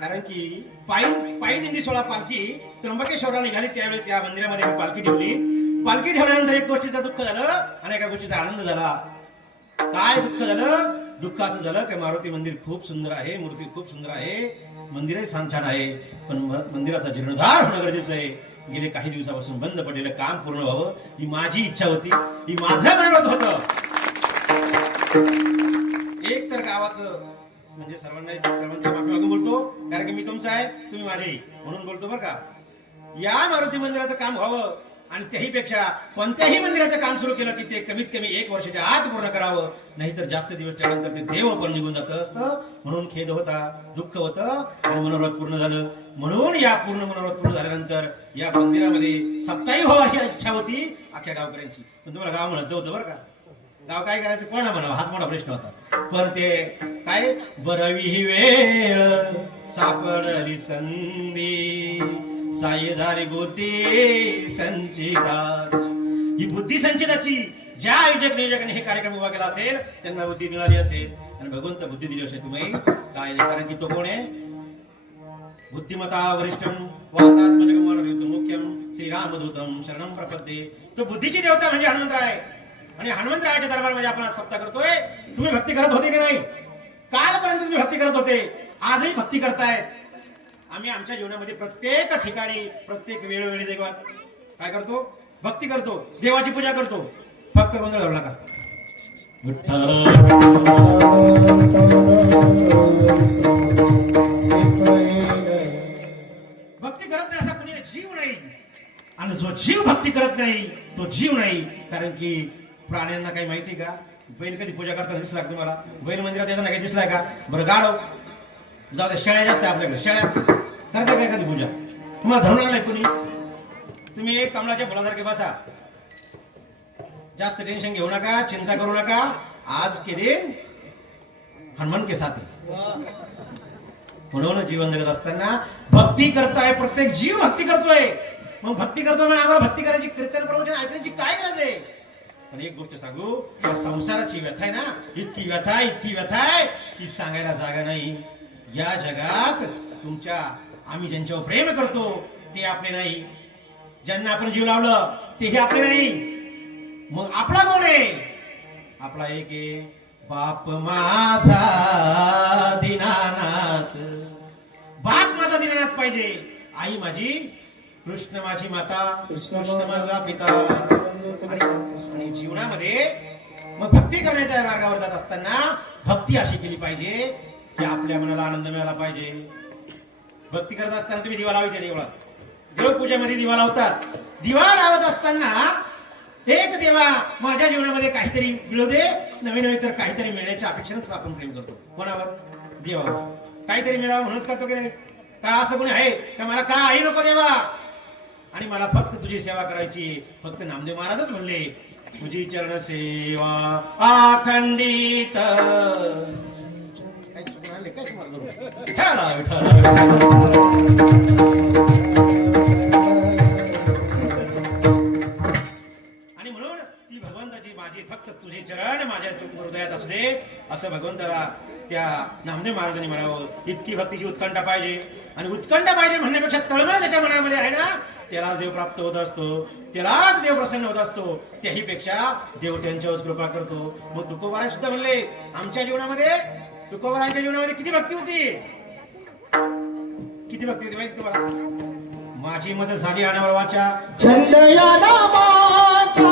कारण की पायी दिंडी 16 पालखी त्र्यंबकेश्वरला निघाली त्यावेळेस या मंदिरामध्ये पालखी ठेवली. पालखी ठेवल्यानंतर एक गोष्टीचं दुःख झालं आणि एका गोष्टीचा आनंद झाला. काय दुःख झालं? दुःख असं झालं की मारुती मंदिर खूप सुंदर आहे, मूर्ती खूप सुंदर आहे, मंदिरही छान आहे, पण मंदिराचा जीर्णोद्धार होणं गरजेचं आहे. गेले काही दिवसापासून बंद पडलेलं काम पूर्ण व्हावं ही माझी इच्छा होती, ही माझं मनोरथ होतं. एक तर गावाचं म्हणजे सर्वांच्या माफी मागून बोलतो, कारण की मी तुमचा आहे, तुम्ही माझे म्हणून बोलतो बरं का. या मारुती मंदिराचं काम व्हावं आणि त्याहीपेक्षा कोणत्याही मंदिराचं काम सुरू केलं की ते कमीत कमी 1 वर्षाच्या आत पूर्ण करावं, नाहीतर जास्त दिवस त्यानंतर ते देव पण निघून जात असतं. म्हणून खेद होता, दुःख होतं आणि मनोरथ पूर्ण झालं. म्हणून या पूर्ण मनोरथ पूर्ण झाल्यानंतर या मंदिरामध्ये सप्ताही व्हावा ही इच्छा होती अख्ख्या गावकऱ्यांची. पण तुम्हाला गाव म्हणत होतं बरं का. गाव काय करायचं कोणा म्हणावं हाच मोठा प्रश्न होता. पण ते काय बरवी ही वेळ सापडली संधी साई झाली बुद्धी संचिता. ही बुद्धी संचिताची ज्या आयोजक नियोजकांनी हे कार्यक्रम उभा केला असेल त्यांना बुद्धी मिळाली असेल आणि भगवंत बुद्धी दिली असेल तुम्ही काय. कारण की तो कोण आहे? बुद्धिमता वरिष्ठम वातात्मजगमानयुतं मुख्यम श्रीरामदूतम शरणम प्रपद्ये. तो बुद्धीची देवता म्हणजे हनुमंतराय आहे आणि हनुमंतरायाच्या दरबारमध्ये आपण आज सप्ताह करतोय. तुम्ही भक्ती करत होते की नाही? कालपर्यंत तुम्ही भक्ती करत होते, आजही भक्ती करतायत. आम्ही आमच्या जीवनामध्ये प्रत्येक ठिकाणी प्रत्येक वेळोवेळी देवात काय करतो? भक्ती करतो, देवाची पूजा करतो. फक्त गोंधळ घालू नका. भक्ती करत नाही असा कुणी जीव नाही आणि जो जीव भक्ती करत नाही तो जीव नाही. कारण की प्राण्यांना काही माहिती का? बैल कधी पूजा करताना दिसला तुम्हाला? बैल मंदिरात येताना काही दिसलाय का? बरं गाढव जाऊ दे, शेळ्या जास्त आहे आपल्याकडे. शेळ्या करता काय कधी पूजा? तुम्हाला धरून आणलाय कुणी? तुम्ही एक कमलाच्या फुलासारखे बसा, जास्त टेन्शन घेऊ नका, चिंता करू नका. आज के दिन हनुमान के साथ म्हणून जीवन जगत असताना भक्ती करताय, प्रत्येक जीव भक्ती करतोय. मग भक्ती करतोय म्हणजे आम्हाला भक्ती करायची, कीर्तन प्रवचन ऐकण्याची काय गरज आहे? पण एक गोष्ट सांगू, या संसाराची व्यथा आहे ना, इतकी व्यथा आहे की सांगायला जागा नाही. या जगात आम्ही ज्यांच्यावर प्रेम करतो ते आपले नाही, ज्यांना आपण जीव लावलं तेही आपले नाही. मग आपला कोण आहे? आपला एक आहे, बाप माझा दीनानाथ. बाप माझा दीनानाथ पाहिजे, आई माझी कृष्ण माझी माता, कृष्ण माझा पिता. आणि जीवनामध्ये मग भक्ती करण्याच्या मार्गावर जात असताना भक्ती अशी केली पाहिजे की आपल्या मनाला आनंद मिळाला पाहिजे. भक्ती करत असताना तुम्ही दिवा लावायचा देवळात, देवपूजेमध्ये दिवा लावतात. दिवा लावत असताना एक देवा माझ्या जीवनामध्ये काहीतरी मिळू दे, नवीन तर काहीतरी मिळण्याच्या अपेक्षेनेच आपण प्रेम करतो. कोणावर? देवावर. काहीतरी मिळावं म्हणूनच करतो की नाही? का असं कोणी आहे का मला काही नको देवा आणि मला फक्त तुझी सेवा करायची? फक्त नामदेव महाराजच म्हणले, तुझी चरण सेवा अखंडित. आणि म्हणून ती भगवंताची माझी फक्त तुझे चरण माझ्या हृदयात असले असं भगवंताला त्या नामदेव महाराजांनी म्हणावं. इतकी भक्तीची उत्कंठा पाहिजे. आणि उत्कंठा पाहिजे म्हणण्यापेक्षा तळमळ त्याच्या मनामध्ये आहे ना, त्यालाच देव प्राप्त होत असतो, त्यालाच देव प्रसन्न होत असतो. त्याही पेक्षा देव त्यांच्यावर कृपा करतो. मग तुकोबाराय सुद्धा म्हणले, आमच्या जीवनामध्ये तुकोबारायांच्या जीवनामध्ये किती भक्ती होती? किती भक्ती होती माहिती तुम्हाला? माझी मत झाली अनावर वाचा छंद या नामाचा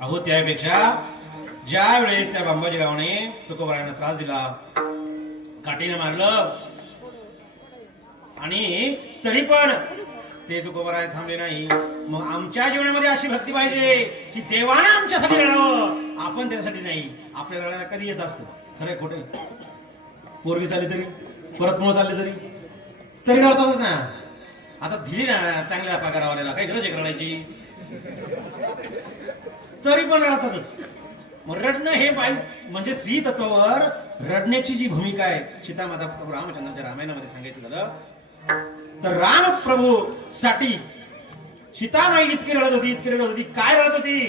अहो त्यापेक्षा ज्या वेळेस त्या बांबाजीरावाने तुकोबारायांना त्रास दिला, काठीने मारलं, आणि तरी पण ते तुकोबाराय थांबले नाही. मग आमच्या जीवनामध्ये अशी भक्ती पाहिजे की देवानं आमच्यासाठी लढावं, आपण त्यासाठी नाही. आपल्या लढायला कधी येत असतं, खरंय खोटे. पोरगी चालली तरी, परत मुळे चालले तरी लढतातच ना. आता दिली ना चांगल्या पगारावाल्याला, काही गरज आहे रडायची, तरी पण रडतातच. मग रडणं हे म्हणजे स्त्री तत्वावर रडण्याची जी भूमिका आहे, सीतामाता प्रभू रामचंद्राच्या रामायणामध्ये सांगायचं झालं तर राम प्रभू साठी सीतामाई इतकी रडत होती. काय रडत होती?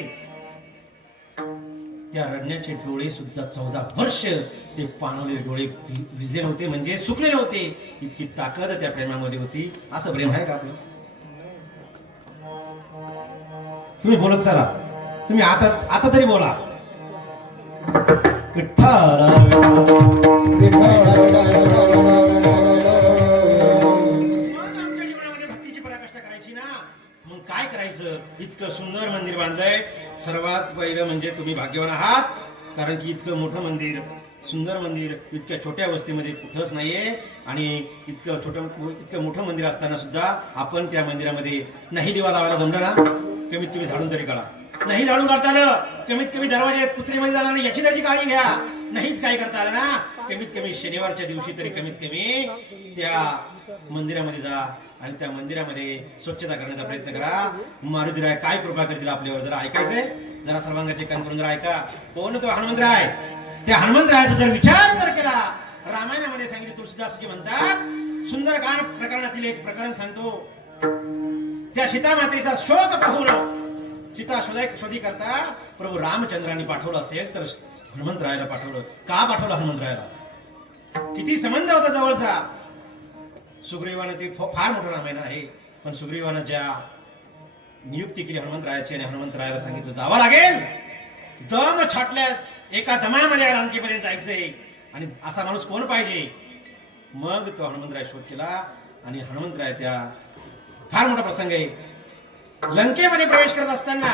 त्या रडण्याचे डोळे सुद्धा 14 वर्ष ते पाणवलेले डोळे भिजले नव्हते, म्हणजे सुकले नव्हते. इतकी ताकद त्या प्रेमामध्ये होती. असं प्रेम आहे का आपलं? तुम्ही बोलत चला, तुम्ही आता तरी बोला. भक्तीची पराकाष्ठा करायची ना, मग काय करायचं? इतकं सुंदर मंदिर बांधलंय. सर्वात पहिलं म्हणजे तुम्ही भाग्यवान आहात, कारण की इतकं मोठं मंदिर, सुंदर मंदिर इतक्या छोट्या वस्तीमध्ये कुठंच नाहीये. आणि इतकं मोठं मंदिर असताना सुद्धा आपण त्या मंदिरामध्ये नाही दिवा लावायला जमलं ना, कमीत कमी झाडून तरी काढा. नाही झाडून काढता आलं, कमीत कमी दरवाजे कुत्रीमध्ये जाणार नाही याची तरी काळजी घ्या. नाहीच काय करता आलं ना, कमीत कमी शनिवारच्या दिवशी तरी कमीत कमी त्या मंदिरामध्ये जा आणि त्या मंदिरामध्ये स्वच्छता करण्याचा प्रयत्न करा. मारुतीराय काय कृपा करतील आपल्यावर, जरा ऐकायचंय, जरा सर्वांगाचे कान करून जरा ऐका. कोण तो हनुमंतराय? त्या हनुमंतरायाचा जर विचार जर केला, रामायणामध्ये सांगितले, तुलसीदासजी म्हणतात, सुंदरकांड प्रकरणातील एक प्रकरण सांगतो. त्या सीतामातेचा शोक पाहून सीता शोधी करता प्रभू रामचंद्रांनी पाठवलं असेल तर हनुमंतरायाला पाठवलं. का पाठवलं हनुमंतरायाला? किती संबंध होता जवळचा. सुग्रीवानं ते फार मोठं रामायण आहे, पण सुग्रीवानं ज्या नियुक्ती केली हनुमंतरायाची आणि हनुमंतरायाला सांगितलं जावं लागेल, दम छाटल्यात एका दमामध्ये लंकेपर्यंत जायचंय, आणि असा माणूस कोण पाहिजे. मग तो हनुमंतराय शोध केला आणि हनुमंतराय त्या फार मोठा प्रसंग आहे. लंकेमध्ये प्रवेश करत असताना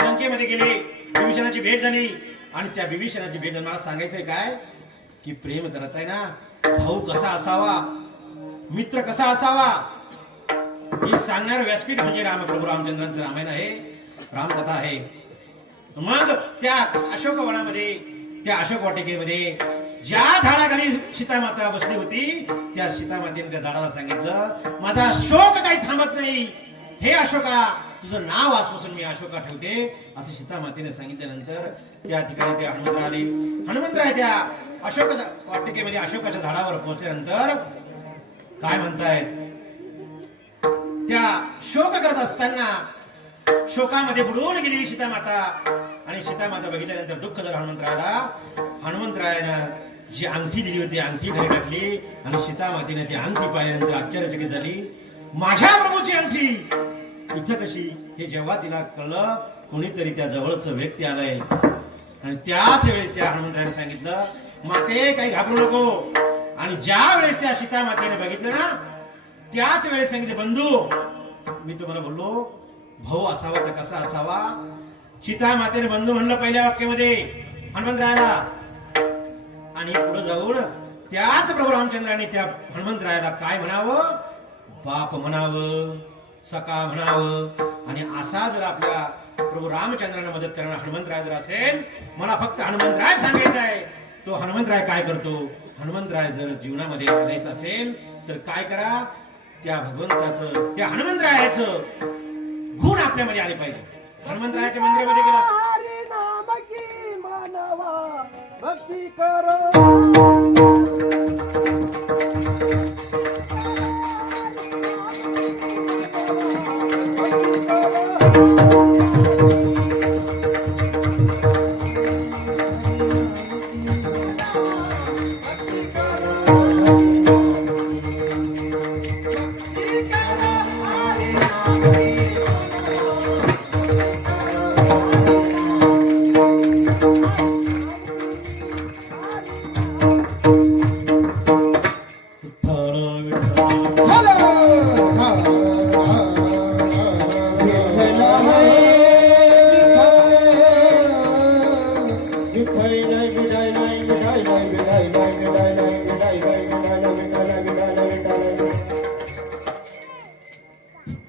लंकेमध्ये गेले, विभीषणाची भेट झाली, आणि त्या विभीषणाची भेट मला सांगायचंय काय की प्रेम करत आहे ना, भाऊ कसा असावा, मित्र कसा असावा, हे सांगणार व्यासपीठ म्हणजे प्रभू रामचंद्रांचं रामायण आहे, रामकथा आहे. मग त्या अशोक वनामध्ये, त्या अशोक वाटिकेमध्ये ज्या झाडाखाली सीतामाता बसली होती, त्या सीतामातेने त्या झाडाला सांगितलं, माझा शोक काही थांबत नाही, हे अशोका, तुझं नाव आजपासून मी अशोका ठेवते, असं सीतामातेने सांगितल्यानंतर त्या ठिकाणी ते हनुमंतराय आले. हनुमंतराय त्या अशोक वाटिकेमध्ये अशोकाच्या झाडावर पोहोचल्यानंतर काय म्हणतायत, त्या शोक करत असताना शोकामध्ये बुडून गेलेली सीतामाता, आणि सीतामाता बघितल्यानंतर दुःख झालं हनुमंतरायाला. हनुमंतरायानं जी अंगठी दिली होती अंगठी घरी टाकली, आणि सीतामातेने ती अंगठी पाहिल्यानंतर आश्चर्यचकित झाली. माझ्या प्रभूची अंगठी इथं कशी? हे जेव्हा तिला कळलं, कोणीतरी त्या जवळचं व्यक्ती आलंय, आणि त्याच वेळेस त्या हनुमंतरायाने सांगितलं, माते काही घाबरू नको. आणि ज्या वेळेस त्या सीतामातेने बघितलं ना, त्याच वेळेस सांगितले, बंधू मी तुम्हाला बोललो भाऊ असावा तर कसा असावा. सीतामातेने बंधू म्हणलं पहिल्या वाक्यामध्ये हनुमंतरायाला, आणि पुढे जाऊन त्याच प्रभू रामचंद्राने त्या हनुमंतरायाला काय म्हणावं, बाप म्हणावं, सखा म्हणावं. आणि असा जर आपल्या प्रभू रामचंद्रांना मदत करणारा हनुमंतराय जर असेल, मला फक्त हनुमंतराय सांगायचा आहे, तो हनुमंतराय काय करतो. हनुमंतराय जर जीवनामध्ये करायचं असेल तर काय करा, त्या भगवंताचं, त्या हनुमंतरायाचं गुण आपल्यामध्ये आले पाहिजे. हनुमंतरायाच्या मंदिरामध्ये गेला, हरी नाम की मानवा भक्ती करो.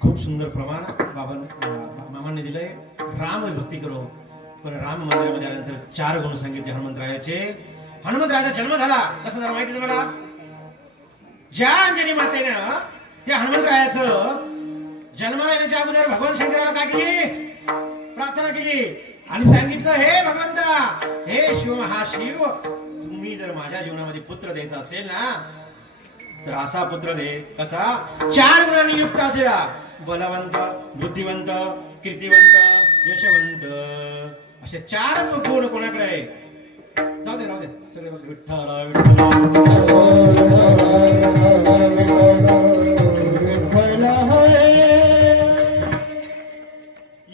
खूप सुंदर प्रमाण मामांनी दिलंय. राम भक्ती करो. पण राम मंदिरामध्ये आल्यानंतर 4 गुण सांगितले हनुमंतरायाचे. हनुमंतरायाचा जन्म झाला कसं झाला माहिती तुम्हाला? ज्या अंजनी मातेनं त्या हनुमंतरायाचं जन्माला येण्याच्या अगोदर भगवान शंकराला काय केली? प्रार्थना केली आणि सांगितलं, हे भगवंता, हे शिव महाशिव, तुम्ही जर माझ्या जीवनामध्ये पुत्र द्यायचा असेल ना, तर असा पुत्र दे कसा? 4 गुणांनी युक्त असलेला, बलवंत, बुद्धिवंत, कीर्तिवंत, यशवंत, असे 4 गुण कोणाकडे आहे? राहू दे सगळे विठ्ठल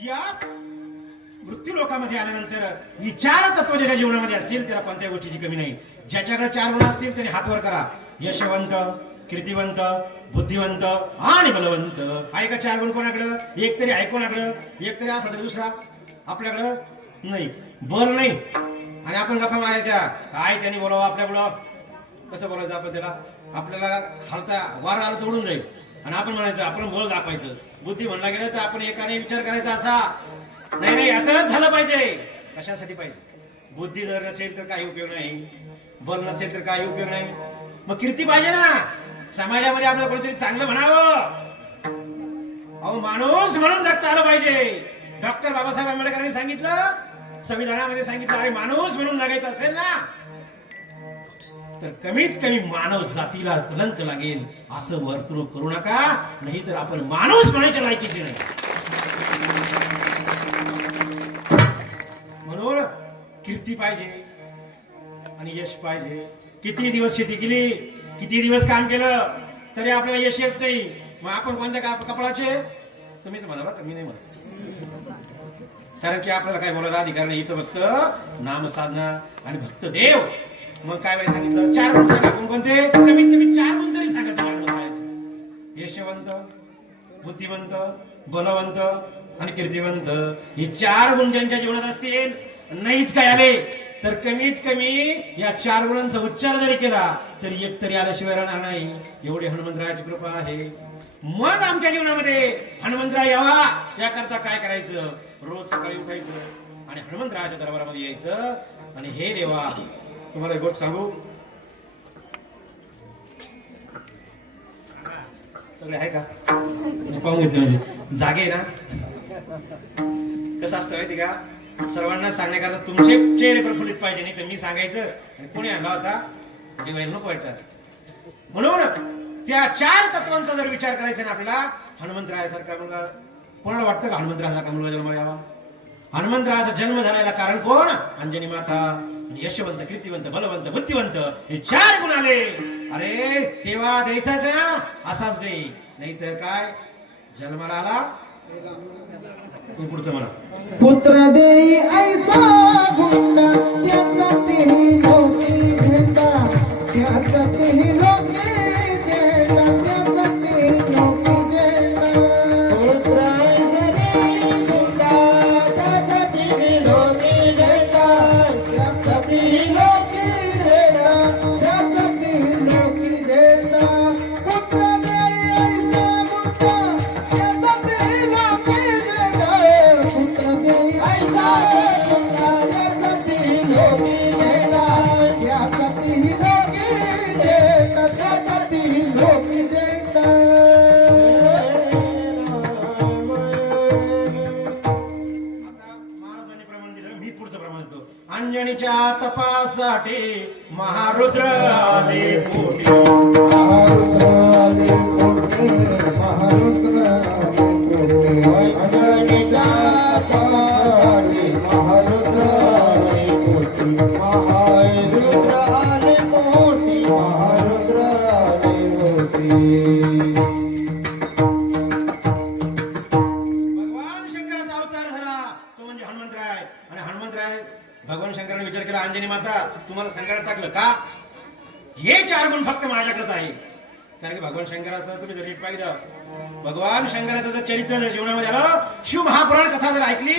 या मृत्यू लोकामध्ये आल्यानंतर ही 4 तत्व ज्याच्या जीवनामध्ये असतील त्याला कोणत्या गोष्टीची कमी नाही. ज्याच्याकडे 4 गुण असतील त्याने हात वर करा. यशवंत, कीर्तिवंत, बुद्धिवंत आणि बलवंत. आहे का 4 गुण कोणाकडं? एक तरी आहे कोणाकडं? एक तरी असा तरी दुसरा आपल्याकडं नाही. बल नाही आणि आपण गप्पा मारायच्या. काय त्यांनी बोलावं आपल्याकडं? कसं बोलायचं आपण त्याला? आपल्याला हलता वारा आला तोडून जाईल आणि आपण म्हणायचं आपण बळ दाखवायचं. बुद्धी म्हणला गेलं तर आपण एकाने विचार करायचा असा नाही असंच झालं पाहिजे. कशासाठी पाहिजे? बुद्धी जर नसेल तर काही उपयोग नाही, बल नसेल तर काही उपयोग नाही. मग कीर्ती पाहिजे ना, समाजामध्ये आपल्याला कोणीतरी चांगलं म्हणावं. अहो माणूस म्हणून जगता आलं पाहिजे. डॉक्टर बाबासाहेब आंबेडकरांनी सांगितलं, संविधानामध्ये सांगितलं, अरे माणूस म्हणून जगायचं असेल ना तर कमीत कमी मानव जातीला कलंक लागेल असं वर्तणूक करू नका, नाही तर आपण माणूस म्हणायच्या लायकीचे नाही. म्हणून कीर्ती पाहिजे आणि यश पाहिजे. किती दिवस शेती केली, किती दिवस काम केलं तरी आपल्याला यश येत नाही. मग आपण कोणत्या कपडाचे? तुम्हीच म्हणा बरं, मी नाही म्हणत. कारण की आपल्याला काय बोलायला अधिकार नाही. इथं फक्त नाम साधना आणि भक्त देव. मग काय बाई सांगितलं? 4 गुण सांगा. कोणते? कमीत कमी 4 गुण तरी सांगत. यशवंत, बुद्धिवंत, बलवंत आणि कीर्तिवंत. हे 4 गुण ज्यांच्या जीवनात असतील, नाहीच काय आले तर कमीत कमी या 4 गुणांचा उच्चार जरी केला तरी एक तरी आल्याशिवाय राहणार नाही. एवढी हनुमंतरायाची कृपा आहे. मग आमच्या जीवनामध्ये हनुमंतराय यावा याकरता काय करायचं? रोज सकाळी उठायचं आणि हनुमंतरायाच्या दरबारामध्ये यायचं आणि हे देवा, तुम्हाला एक गोष्ट सांगू, सगळे आहे का? पाहून घेतले म्हणजे जागे ना. कसं असतं माहिती का? सर्वांना सांगण्याकरता तुमचे चेहरे प्रफुल्लित पाहिजे, नाही तर मी सांगायचं आणि कोणी आणला होता दिवाळी नको वाटत. म्हणून त्या 4 तत्वांचा जर विचार करायचा ना आपल्याला, हनुमंतरायासारखा मुलगा कोणाला वाटतं का? हनुमंतरायासारखा मुलगा जन्म यावा. हनुमंतरायाचा जन्म झालेला कारण कोण? अंजनी माता. यशवंत, कीर्तिवंत, बलवंत, बुद्धिवंत हे 4 गुण आले. अरे तेव्हा द्यायचाच ना, असाच दे, नाहीतर काय जन्माला आला. तुम्ही पुढचं म्हणा. पुत्र देई ऐसा हुंडा, त्याचा तेही लोकी झेंडा, त्याचा तेही लोकी झेंडा, त्याचा तेही लोकी झेंडा. पुत्र देई हुंडा, त्याचा तेही लोकी झेंडा, त्याचा तेही लोकी झेंडा, त्याचा तेही लोकी झेंडा. पुत्र देई ऐसा हुंडा, त्याचा तेही लोकी झेंडा. पुत्र देई ऐसा हुंडा, त्याचा तेही लोकी झेंडा, त्याचा तेही लोकी झेंडा, त्याचा तेही लोकी झेंडा. आता महाराजांनी प्रमाण दिलं, मी पुढचं प्रमाण देतो. अंजनीच्या तपासाठी महारुद्र आले पोटी. महारुद्र आले पोटी, महारुद्र आले पोटी. अंजनीच्या तपासाठी महारुद्र आले पोटी, महारुद्र आले पोटी, महारुद्र आले पोटी. भगवान शंकराचा अवतार झाला तो म्हणजे हनुमंतराय. आणि हनुमंतराय भगवान शंकराने विचार केला, अंजनी माता तुम्हाला संकटात टाकलं का? हे 4 गुण फक्त माझ्याकडेच आहे. कारण की भगवान शंकराचं तुम्ही जर नीट पाहिलं, भगवान शंकराचं जर चरित्र जर जीवनामध्ये आलं, शिव महापुराण कथा जर ऐकली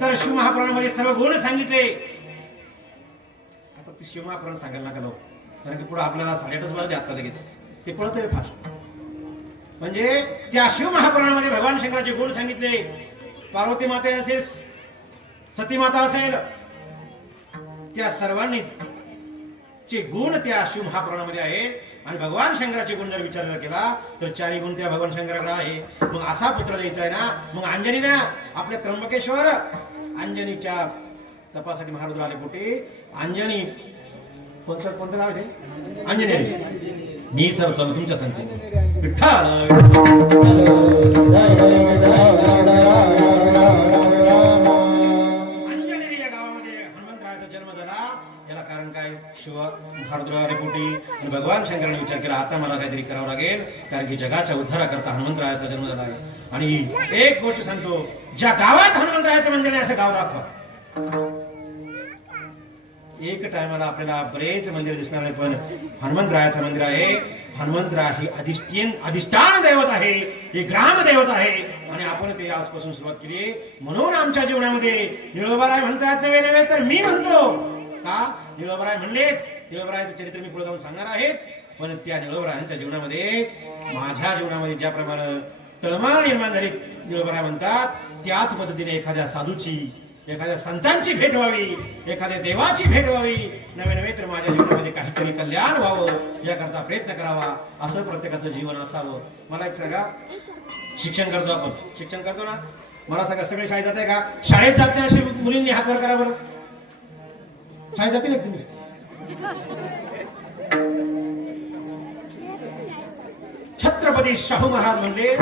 तर शिव महापुराणामध्ये सर्व गुण सांगितले. आता ती शिव महापुराण सांगायला नका कारण की पुढे आपल्याला 8:30 वाजले आता लगेच ते पळत आहे फास्ट. म्हणजे त्या शिव महापुराणामध्ये भगवान शंकराचे गुण सांगितले. पार्वती माता असेल, सती माता असेल, त्या सर्वांनी चे गुण त्या शिव महापुराणामध्ये आहेत. आणि भगवान शंकराचे गुण जर विचार केला तर 4 गुण त्या भगवान शंकराकडे आहे. मग असा पुत्र द्यायचा आहे ना. मग अंजनीना आपल्या त्र्यंबकेश्वर अंजनीच्या तपासाठी महारुद्र आले पोटे. अंजनी कोणतं नाव आहे ते? अंजनी. मी सरतो तुमच्या संगती विठ्ठल. अंजनी या गावामध्ये हनुमंतरायाचा जन्म झाला. याला कारण काय? शिव महारुद्र आले पोटी आणि भगवान शंकराने विचार केला आता मला काहीतरी करावं लागेल, कारण की जगाच्या उद्धाराकरता हनुमंतरायाचा जन्म झाला आहे. आणि एक गोष्ट सांगतो, ज्या गावात हनुमंतरायाचं मंदिर आहे असं गाव दाखवा. एक टायमाला आपल्याला बरेच मंदिर दिसणार नाही, पण हनुमंतरायाचं मंदिर आहे. हनुमंतराय ही अधिष्ठान दैवत आहे, हे ग्राम दैवत आहे. आणि आपण ते आजपासून सुरुवात केली. म्हणून आमच्या जीवनामध्ये निळोबाराय म्हणतात नव्हे नव्हे तर मी म्हणतो. का? निळोबाराय म्हणलेच. निळोबारायचं चरित्र मी पुढे जाऊन सांगणार आहे. पण त्या निळोबारायांच्या जीवनामध्ये माझ्या जीवनामध्ये ज्याप्रमाणे तळमळ निर्माण झाली निळोबाराय म्हणतात, त्याच पद्धतीने एखाद्या साधूची, एखाद्या संतांची भेट व्हावी, एखाद्या देवाची भेट व्हावी, नवे नवे तर माझ्या जीवनामध्ये काहीतरी कल्याण व्हावं याकरता प्रयत्न करावा. असं प्रत्येकाचं जीवन असावं. मला एक सांगा, शिक्षण करतो आपण, शिक्षण करतो ना. मला सांगा, सगळे शाळेत जात आहे का? शाळेत जात नाही असे मुलींनी हात वर करा बरं. शाळेत जाते ना तुम्ही? छत्रपती शाहू महाराज म्हणले,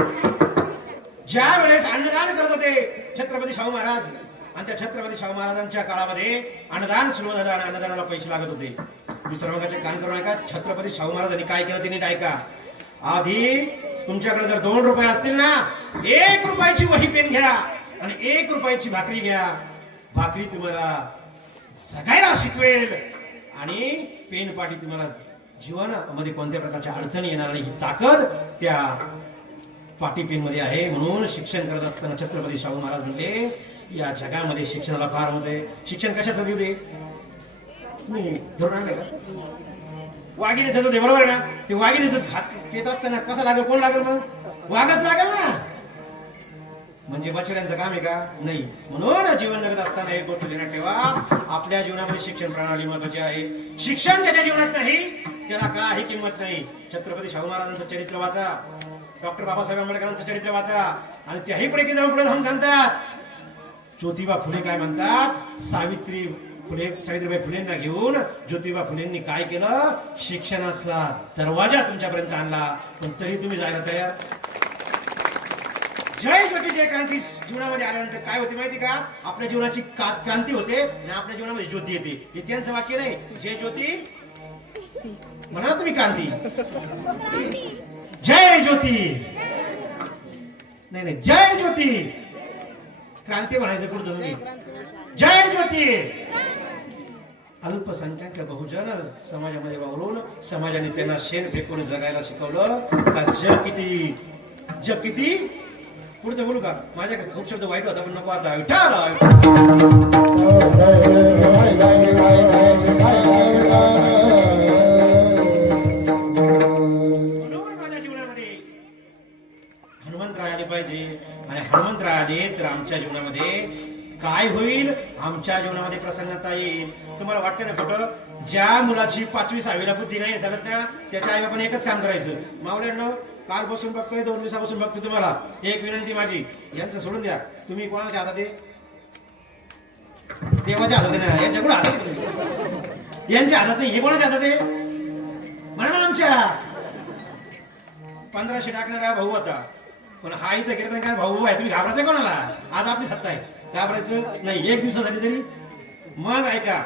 ज्या वेळेस अन्नदान करत होते छत्रपती शाहू महाराज, आणि त्या छत्रपती शाहू महाराजांच्या काळामध्ये अन्नदान सुरू झालं आणि अन्नदानाला पैसे लागत होते. मी सर्वांचे कान करून ऐका. छत्रपती शाहू महाराजांनी काय केलं ते नीट ऐका. आधी तुमच्याकडे जर 2 रुपये असतील ना, 1 रुपयाची वही पेन घ्या आणि 1 रुपयाची भाकरी घ्या. भाकरी तुम्हाला सगळ्याला शिकवेल आणि पेन पाटी तुम्हाला जीवनामध्ये कोणत्या प्रकारच्या अडचणी येणार नाही, ही ताकद त्या पाटी पेन मध्ये आहे. म्हणून शिक्षण करत असताना छत्रपती शाहू महाराज म्हणले, या जगामध्ये शिक्षणाला फार होत आहे. शिक्षण कशाचं देऊ दे? तुम्ही धरून आणले का? वाघिणी जगत आहे, बरोबर ना? ते वाघिणी येत असताना कसा लागेल? कोण लागेल? मग वाघच लागेल ना. म्हणजे बछड्यांचं काम आहे का? नाही. म्हणून जीवन जगत असताना एक गोष्ट ध्यानात ठेवा, आपल्या जीवनामध्ये शिक्षण प्रणाली महत्वाची आहे. शिक्षण ज्याच्या जीवनात नाही त्याला काही किंमत नाही. छत्रपती शाहू महाराजांचं चरित्र वाचा, डॉक्टर बाबासाहेब आंबेडकरांचं चरित्र वाचा, आणि त्याही पुढे जाऊन पुढे जाऊन सांगतात. ज्योतिबा फुले काय म्हणतात? सावित्रीबाई फुलेंना घेऊन ज्योतिबा फुलेंनी काय केलं? शिक्षणाचा दरवाजा तुमच्यापर्यंत आणला, पण तरी तुम्ही जायला तयार. जय ज्योती जय क्रांती जीवनामध्ये आल्यानंतर काय होते माहिती का? आपल्या जीवनाची क्रांती होते आणि आपल्या जीवनामध्ये ज्योती येते. हे त्यांचं वाक्य नाही. जय ज्योती म्हणा तुम्ही, क्रांती. जय ज्योती नाही, जय ज्योती. क्रांती म्हणायचं पुढचं तुम्ही. जय ज्योती. अल्पसंख्याक बहुजन समाजामध्ये वावरून समाजाने त्यांना शेण फेकून जगायला शिकवलं. जग किती पुढचं बोलू का? माझ्याकडे खूप शब्द वाईट होता, पण नको आता. विठ्ठल. माझ्या जीवनामध्ये हनुमंतराय आले पाहिजे, आणि हनुमंतराय आले तर आमच्या जीवनामध्ये काय होईल? आमच्या जीवनामध्ये प्रसन्नता येईल. तुम्हाला वाटतं ना खोटं? ज्या मुलाची 5वी 6वीला बुद्धी नाही चालत ना, त्याच्या आई बापाने एकच काम करायचं. मावळ्यांनो, काल बसून बघतोय, 2 दिवसापासून बघतोय. तुम्हाला एक विनंती माझी, यांचं सोडून द्या. तुम्ही कोणाच्या हातात आहे? देवाच्या हातात आहे ना. यांच्याकडे हातात, यांच्या हातात नाही. हे कोणाच्या हातात आहे? म्हणा ना. आमच्या 1500 टाकणारा भाऊ होता, पण हा इथं कीर्तनकार भाऊ आहे. तुम्ही घाबरायचं कोणाला? आज आपली सत्ता आहे, घाबरायचं नाही. 1 दिवसासाठी तरी. मग ऐका,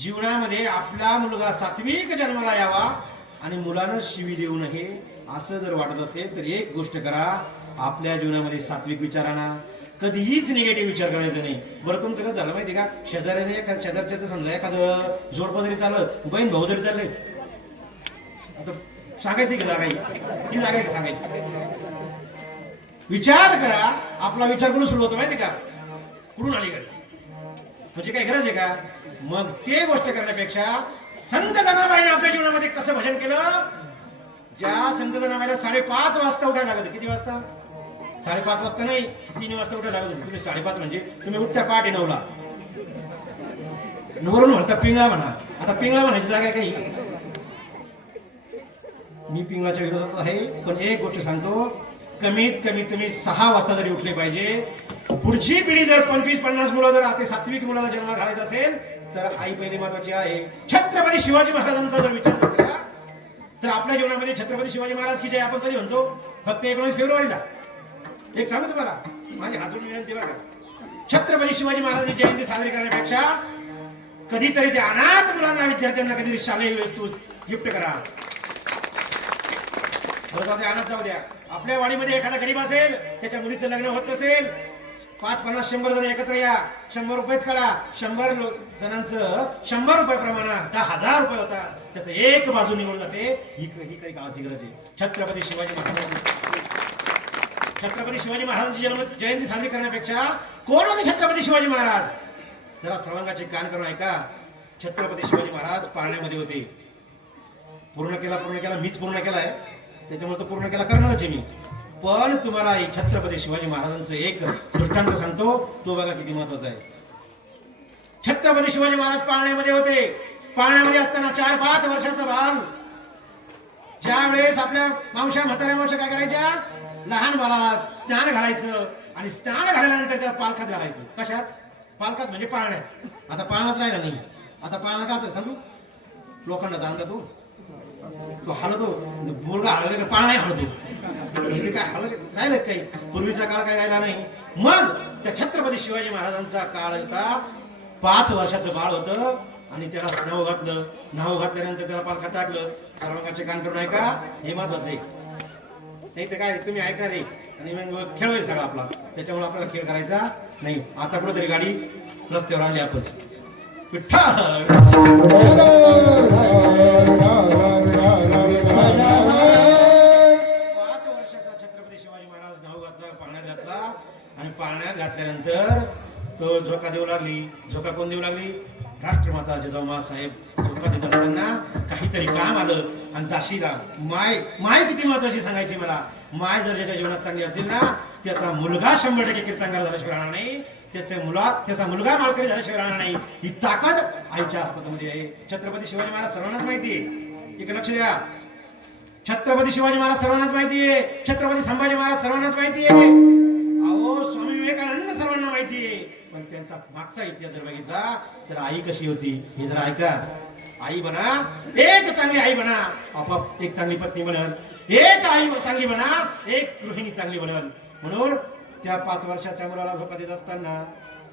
जीवनामध्ये आपला मुलगा सात्विक जन्माला यावा आणि मुलानं शिवी देऊ नये असं जर वाटत असेल तर एक गोष्ट करा, आपल्या जीवनामध्ये सात्विक विचारांना कधीच निगेटिव्ह विचार करायचा नाही. बरं, तुमचं कसं झालं माहिती का? शेजारच्या समजा एखादं जोडपं जरी चाललं, बहीण भाऊ जरी चालले, आता सांगायचं की जागा ही जागा की सांगायची? विचार करा. आपला विचार कुठून सुरू होतो माहिती का? कुठून आली गाडी? म्हणजे काय गरज आहे का? मग ते गोष्ट करण्यापेक्षा संत जनाबाईने आपल्या जीवनामध्ये कसं भजन केलं? ज्या संत जनाबाईला 5:30 वाजता उठायला लागत. किती वाजता? 5:30 वाजता नाही, 3 वाजता उठायला लागत. तुम्ही 5:30 म्हणजे तुम्ही उठत्या पहाटे 9ला. वरून म्हणता पिंगळा म्हणा. आता पिंगळा म्हणायची जागा काही. मी पिंगळाच्या विरोधात आहे, पण एक गोष्ट सांगतो, कमीत कमी तुम्ही 6 वाजता जरी उठले पाहिजे. पुढची पिढी जर 25-50 मुलं जर आता सात्विक मुलाला जन्म घालायचा असेल तर आई पहिली महत्वाची आहे. छत्रपती शिवाजी महाराजांचा जर विचार केला तर आपल्या जीवनामध्ये छत्रपती शिवाजी महाराज की जय आपण कधी म्हणतो? फक्त 19 फेब्रुवारीला. एक सांगू तुम्हाला, माझी हातून विनंती बघा, छत्रपती शिवाजी महाराजांची जयंती साजरी करण्यापेक्षा कधीतरी त्या अनाथ मुलांना, विद्यार्थ्यांना कधीतरी शालेय वस्तू गिफ्ट करा. जाऊ द्या, अनाथ जाऊ द्या. आपल्या वाडीमध्ये एखादा गरीब असेल, त्याच्या मुलीचं लग्न होत नसेल, 5, 50, 100 जण एकत्र या, 100 रुपयेच काढा. 100 जणांचं 100 रुपये प्रमाणात 10,000 रुपये होता. त्याचं एक बाजू निघून जाते. ही काही गावाची गरज आहे. छत्रपती शिवाजी महाराजांची जयंती साजरी करण्यापेक्षा कोण होते छत्रपती शिवाजी महाराज? जरा सर्वांगाचे कान करून ऐका. छत्रपती शिवाजी महाराज पाळण्यामध्ये होते. पूर्ण केला मीच पूर्ण केलाय, त्याच्यामुळे तो पूर्ण केला करणारच आहे मी. पण तुम्हाला छत्रपती शिवाजी महाराजांचं एक दृष्टांत सांगतो, तो बघा किती महत्वाचा आहे. छत्रपती शिवाजी महाराज पाळण्यामध्ये होते. पाळण्यामध्ये असताना 4-5 वर्षाचा बाल, ज्या वेळेस आपल्या म्हाताऱ्या मावश्या काय करायच्या? लहान बाळाला स्नान घालायचं आणि स्नान घातल्यानंतर त्याला पालखात घालायचं. कशात? पालखात म्हणजे पाळण्यात. आता पाळणाच राहिला नाही. आता पाळणं का सांगू? लोखंड जाणता तो हलतो, मुलगा हलवला का पाळ नाही हलतो. काय हलत राहिलं काही? पूर्वीचा काळ काही राहिला नाही. मग त्या छत्रपती शिवाजी महाराजांचा काळ होता. 5 वर्षाचं बाळ होतं आणि त्याला नाव घातलं. नाव घातल्यानंतर त्याला पालखात टाकलं. सर्वांगाचे कान करून ऐका, हे महत्वाचं आहे. नाही तर काय तुम्ही ऐका रे आणि मग खेळ होईल सगळा आपला. त्याच्यामुळे आपल्याला खेळ करायचा नाही. आता कुठेतरी गाडी रस्त्यावर आणली आपण. आणि पाळण्यात घातल्यानंतर तो झोका देऊ लागली. झोका कोण देऊ लागली? राष्ट्रमाता जिजाऊ साहेब झोका देत असताना काहीतरी काम आलं आणि दाशीला माय किती महत्वाची सांगायची मला. माय जर ज्याच्या जीवनात चांगली असेल ना, त्याचा मुलगा 100% कीर्तनकार झाल्याशिवाय राहणार नाही. त्याचा मुलगा माळकरी झाल्याशिवाय राहणार नाही. ही ताकद आईच्या हातामध्ये आहे. छत्रपती शिवाजी महाराज सर्वांनाच माहिती आहे. इकडे लक्ष द्या. छत्रपती शिवाजी महाराज सर्वांनाच माहिती आहे. छत्रपती संभाजी महाराज सर्वांनाच माहिती आहे. अहो स्वामी विवेकानंद सर्वांना माहिती आहे. पण त्यांचा मागचा इतिहास जर बघितला तर आई कशी होती हे जर ऐका. आई बना, एक चांगली आई बना, आपाप एक चांगली पत्नी बनल. एक आई चांगली बना, एक गृहिणी चांगली बनल. म्हणून त्या 5 वर्षाच्या मुलाला झोका देत असताना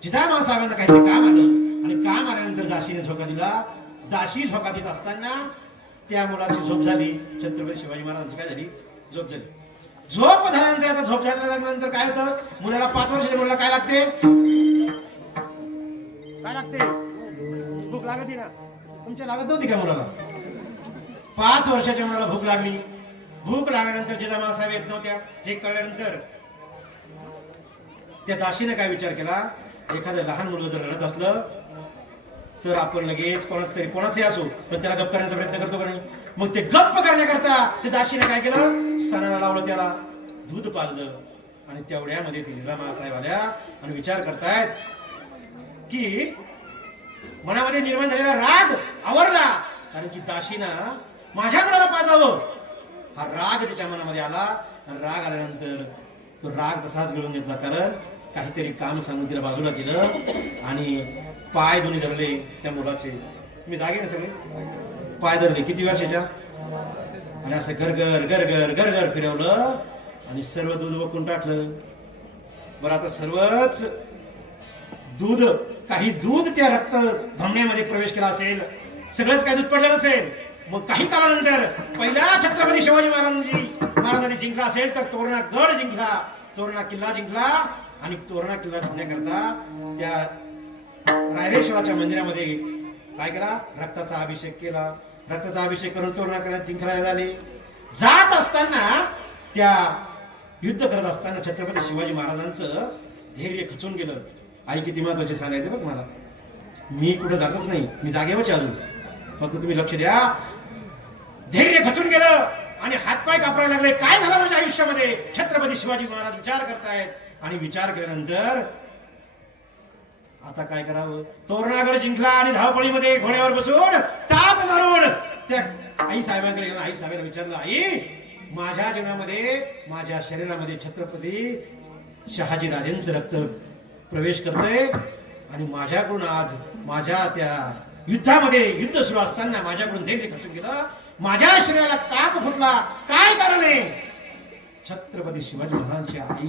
जिजामाँ साहेबांना काहीतरी काम आलं आणि काम आल्यानंतर दाशीने झोका दिला. दाशी झोका देत असताना त्या मुलाची झोप झाली. छत्रपती शिवाजी महाराजांची काय झाली? झोप झाली. झोप झाल्यानंतर, आता झोप झाल्यानंतर काय होतं? मुलाला 5 वर्षाच्या मुलाला काय लागते? काय लागते? भूक लागते ना? तुमच्या लागत नव्हती का मुलाला? 5 वर्षाच्या मुलाला भूक लागली. भूक लागल्यानंतर जिजामाँ साहेब येत नव्हत्या हे कळल्यानंतर त्या दाशीने काय विचार केला? एखादं लहान मुलगा जर रडत असलं तर आपण लगेच कोणाचंही असो पण त्याला गप्प करण्याचा प्रयत्न करतो का नाही? मग ते गप्प करण्याकरता त्या दाशीने काय केलं? स्तनाला लावलं, त्याला दूध पाजलं. आणि तेवढ्यामध्ये जिजामाँ साहेब आल्या आणि विचार करतायत की मनामध्ये निर्माण झालेला राग आवरला. कारण की दाशीनं माझ्या मुलाला पाजावं हा राग त्याच्या मनामध्ये आला. राग आल्यानंतर तो राग तसाच गिळून घेतला. कारण काहीतरी काम सांगून तिला बाजूला केलं आणि पाय दोन्ही धरले त्या मुलाचे. मी जागे ना सगळे पाय धरले. किती वर्षाच्या? आणि असं गरगर गरगर गरगर फिरवलं आणि सर्व दूध वकून टाकलं. बरं, आता सर्वच दूध, काही दूध त्या रक्त धमन्यामध्ये प्रवेश केला असेल, सगळंच काही दूध पडलं नसेल. मग काही कालानंतर पहिल्या छत्रपती शिवाजी महाराजांनी जिंकला असेल तर तोरणा गड जिंकला, तोरणा किल्ला जिंकला. आणि तोरणा किल्ला जिंकण्याकरता त्या रायरेश्वराच्या मंदिरामध्ये काय केला? रक्ताचा अभिषेक केला. रक्ताचा अभिषेक करून तोरणा किल्ला जिंकायला झाले. जात असताना, त्या युद्ध करत असताना छत्रपती शिवाजी महाराजांचं धैर्य खचून गेलं. आई किती महत्वाचे सांगायचं बघ मला. मी कुठं जातच नाही, मी जागेवरच अजून. फक्त तुम्ही लक्ष द्या. धैर्य खचून गेलं आणि हातपाय कापडायला लागले. काय झालं माझ्या आयुष्यामध्ये? छत्रपती शिवाजी महाराज विचार करतायत आणि विचार केल्यानंतर आता काय करावं? तोरणागड जिंकला आणि धावपळीमध्ये घोड्यावर बसून टाप मारून त्या आई साहेबांकडे गेला. आई साहेबांना विचारलं, आई माझ्या जीवनामध्ये माझ्या शरीरामध्ये छत्रपती शहाजी राजेंचं रक्त प्रवेश करतंय आणि माझ्याकडून आज माझ्या त्या युद्धामध्ये युद्ध सुरू असताना माझ्याकडून धैर्य खचून गेलं. माझ्या शरीराला ताप फुटला. काय कारण आहे? छत्रपती शिवाजी महाराजांची आई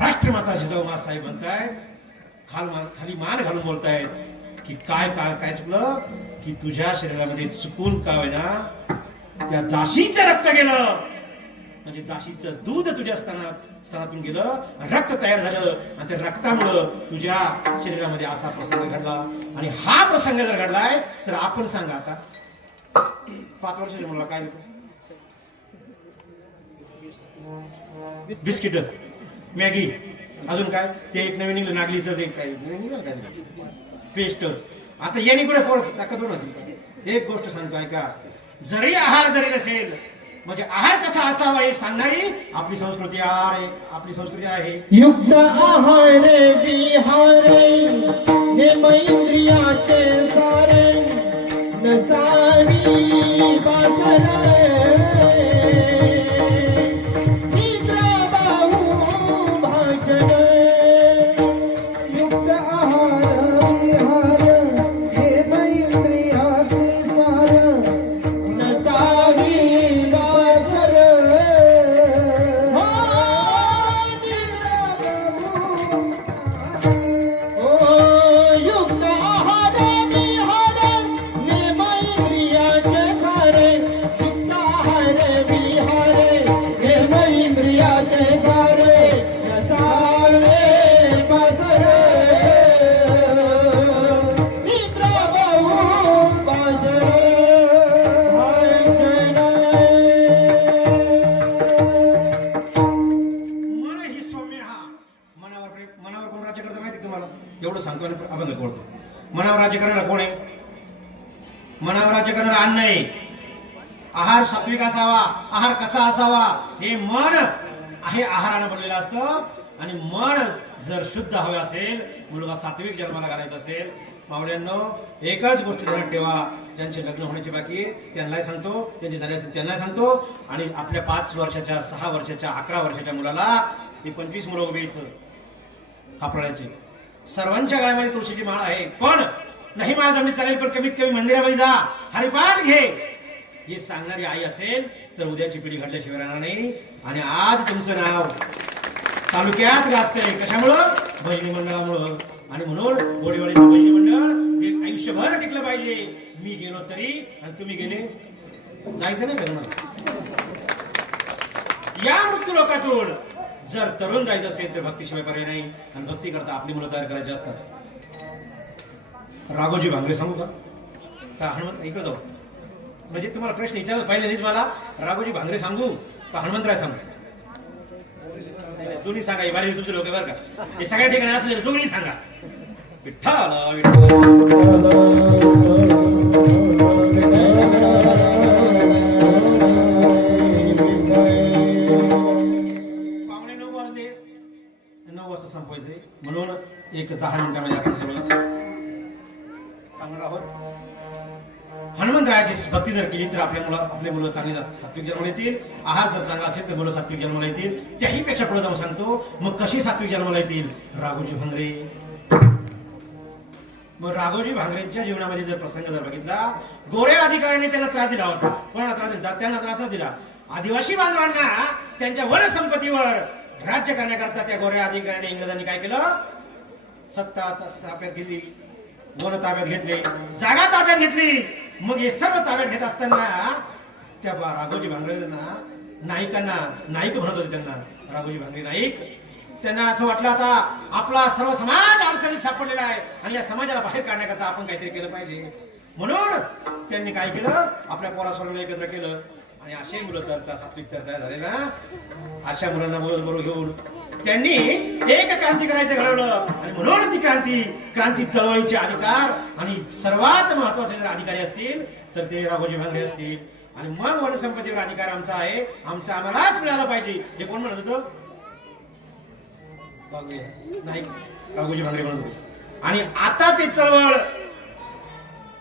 राष्ट्रमाता जिजाऊ साहेब म्हणतायत, खाली मान घालून बोलतायत की काय काय काय चुकलं की तुझ्या शरीरामध्ये चुकून का होईना त्या दाशीचं रक्त गेलं. म्हणजे दाशीचं दूध तुझ्या स्तनातून गेलं, रक्त तयार झालं आणि त्या रक्तामुळं तुझ्या शरीरामध्ये असा प्रसंग घडला. आणि हा प्रसंग जर घडलाय तर आपण सांगा आता 5 वर्षाच्या मुलाला काय देतो? बिस्किट, मॅगी, अजून काय ते एक नवीन निघलं नागलीचं ते काय नवीन काय पेस्ट. आता याने कुठे पोर ताकद होणार? एक गोष्ट सांगतो ऐका, जरी आहार जरी नसेल म्हणजे आहार कसा असावा हे सांगणारी आपली संस्कृती आहे. आपली संस्कृती आहे युक्त आहार विहार नेम इंद्रियाचे सारे नसावी बाजार मित्र बाहू भाषण. युक्त आहार विहार नेम इंद्रियाचे सारे नसावी एवढं सांगतो आणि अभंग बोलतो. मनावर राज्य करणारा कोण आहे? मनावर राज्य करणारा अन्न आहे. आहार सात्विक असावा. आहार कसा असावा? हे मन आहे आहारानं बनलेलं असतं. आणि मन जर शुद्ध हवे असेल, मुलगा सात्विक जन्माला घालायचा असेल, मावळ्यांनो एकच गोष्ट ध्यानात ठेवा, ज्यांचे लग्न होण्याचे बाकी त्यांनाही सांगतो, त्यांचे झाले असेल त्यांनाही सांगतो, आणि आपल्या 5 वर्षाच्या 6 वर्षाच्या 11 वर्षाच्या मुलाला हे 25 मुलं उभे इथं हापळायचे. सर्वांच्या गळ्यामध्ये तुळशीची माळ आहे. पण नाही माळ जमली चालेल, पण कमीत कमी मंदिरामध्ये जा, हरिपाठ घे, हे सांगणारी आई असेल तर उद्याची पिढी घडल्याशिवाय राहणार नाही. आणि आज तुमचं नाव तालुक्यात गाजतंय कशामुळं? भजनी मंडळामुळं. आणि म्हणून गोडीवाडीचं भजनी मंडळ हे आयुष्यभर टिकलं पाहिजे. मी गेलो तरी आणि तुम्ही गेले जायचं नाही घरनं. या मृत्यू लोकातून जर तरुण जायचं असेल तर भक्तीशिवाय पर्याय नाही. आणि भक्ती करता आपली मुलं तयार करायची असतात. राघोजी भांगरे सांगू का हनुमंत? इकडे जाऊ. म्हणजे तुम्हाला प्रश्न विचारला पहिल्यांदाच मला, राघोजी भांगरे सांगू का हनुमंतराय सांगू? दोन्ही सांगा. हे बारी तुमचे लोक बरं का, हे सगळ्या ठिकाणी असं दोन्ही सांगा. विठ्ठल पावणे 9 वाजले, 9 वाजता संपवायचे. म्हणून एक 10 मिनिटांमध्ये आपण सगळं सांगणार आहोत. हनुमंतरायाची भक्ती जर केली तर आपले मुलं चांगली सात्विक जन्माला येतील. आहार जर चांगला असेल तर मुलं सात्विक जन्माला येतील. त्याही पेक्षा पुढे जाऊन सांगतो मग कशी सात्विक जन्माला येतील? राघोजी भांगरे. मग राघोजी भांगरेंच्या जीवनामध्ये जर प्रसंग जर बघितला, गोऱ्या अधिकाऱ्यांनी त्यांना त्रास दिला होता. कोणाला त्रास दिला? त्यांना त्रास न दिला. आदिवासी बांधवांना त्यांच्या वन संपत्तीवर राज्य करण्याकरता त्या गोऱ्या अधिकाऱ्यांनी इंग्रजांनी काय केलं? सत्ता ताब्यात घेतली, वन ताब्यात घेतले, जागा ताब्यात घेतली. मग हे सर्व ताब्यात घेत असताना त्या राघोजी भांगरेंना नाईकांना नाईक म्हणत होते. त्यांना राघोजी भांगरे नाईक. त्यांना असं वाटलं आता आपला सर्व समाज अडचणीत सापडलेला आहे आणि या समाजाला बाहेर काढण्याकरता आपण काहीतरी केलं पाहिजे. म्हणून त्यांनी काय केलं? आपल्या पोरासोरांना एकत्र केलं आणि असे मुलं तर सात्विक तर तयार झाले ना, अशा मुलांना बरोबर घेऊन त्यांनी एक क्रांती करायचं घडवलं. आणि म्हणून ती क्रांती चळवळीचे अधिकार आणि सर्वात महत्वाचे जर अधिकारी असतील तर ते राघोजी भांगरे असतील. आणि मग वनसंपत्तीवर अधिकार आमचा आहे, आमचा आम्हालाच मिळाला पाहिजे. हे कोण म्हणत होतं? नाही, राघोजी भांगरे म्हणत होते. आणि आता ते चळवळ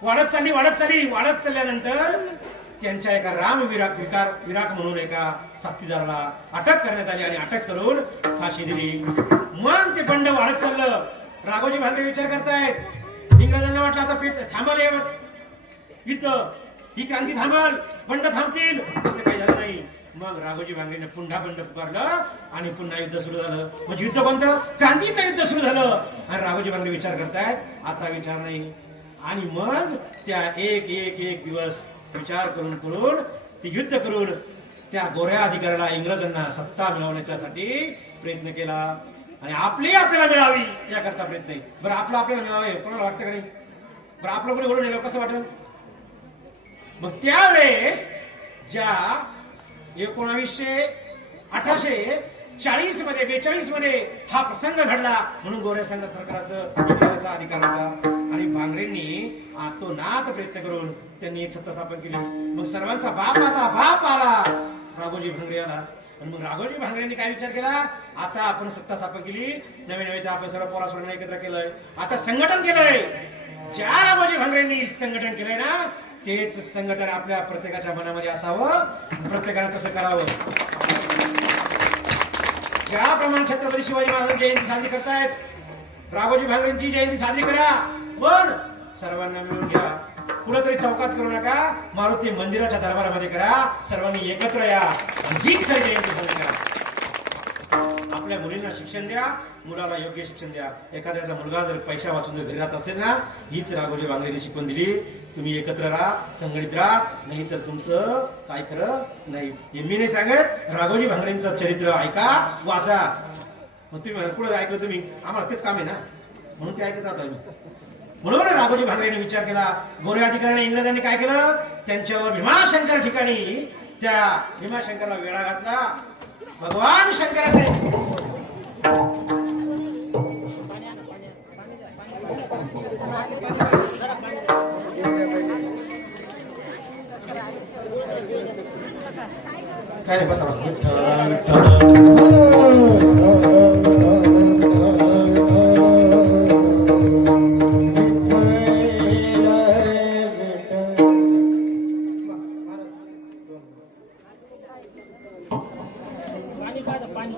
वाढत चालल्यानंतर त्यांच्या एका विराक म्हणून एका साथीदाराला अटक करण्यात आली आणि अटक करून फाशी दिली. मग ते बंड वाढत चाललं. राघोजी भांगरे विचार करतायत, इंग्रजांना वाटलं आता पेट थांबल इथं, ही क्रांती थांबल, बंड थांबतील. तसं काही झालं नाही. मग राघोजी भांगरेने पुन्हा बंड पुकारलं आणि पुन्हा युद्ध सुरू झालं. म्हणजे युद्ध कोणतं? क्रांतीचं युद्ध सुरू झालं. आणि राघोजी भांगरे विचार करतायत, आता विचार नाही. आणि मग त्या एक दिवस विचार करून ते युद्ध करून त्या गोऱ्या अधिकाऱ्याला इंग्रजांना सत्ता मिळवण्यासाठी प्रयत्न केला. आणि आपल्याला मिळावी याकरता प्रयत्न आहे. बरं, आपल्याला मिळावे कोणाला वाटतं का नाही? बरं, आपलं कोणी बोलून नेलं कसं वाटेल? मग त्यावेळेस ज्या 1840 मध्ये 42 मध्ये हा प्रसंग घडला, म्हणून गोऱ्या संघ सरकारचा अधिकार होता. आणि भांगरेंनी आतोनात प्रयत्न करून त्यांनी एक सत्ता स्थापन केली. मग सर्वांचा बाप आला, राघोजी भांगरे आला. आणि मग राघोजी भांगरेंनी काय विचार केला? आता आपण सत्ता स्थापन केली, नवीन आपण सर्व पोरासोरांना एकत्र केलंय, आता संघटन केलंय. ज्या राघोजी भांगरेंनी संघटन केलंय ना, तेच संघटन आपल्या प्रत्येकाच्या मनामध्ये असावं, प्रत्येकाने तसं करावं. ज्याप्रमाणे छत्रपती शिवाजी महाराजांची जयंती साजरी करतायत, राघोजी भांगरेंची जयंती साजरी करा, पण सर्वांना मिळून घ्या. कुठेतरी चौकात करू नका, मारुती मंदिराच्या दरबारामध्ये करा. सर्वांनी एकत्र या आणि हीच खरी जयंती साजरी करा. आपल्या मुलींना शिक्षण द्या, मुलाला योग्य शिक्षण द्या. एखाद्याचा मुलगा जर पैसा वाचून जर घरी राहत असेल ना, हीच राघोजी भांगरेंनी शिकवून दिली. तुम्ही एकत्र राहा, संघटित राहा, नाही तर तुमचं काय खरं नाही. हे मी नाही सांगत, राघोजी भांगरेंचं चरित्र ऐका, वाचा. मग तुम्ही पुढे ऐकलं, तुम्ही आम्हाला तेच काम आहे ना, म्हणून ते ऐकत राहतो आम्ही. म्हणून राघोजी भांगरेने विचार केला. गोऱ्या अधिकाऱ्याने इंग्रजांनी काय केलं? त्यांच्यावर भीमाशंकर ठिकाणी त्या भीमाशंकरला वेढा घातला. भगवान शंकराचे काय नाही, बसा विठ्ठल विठ्ठल. पाणी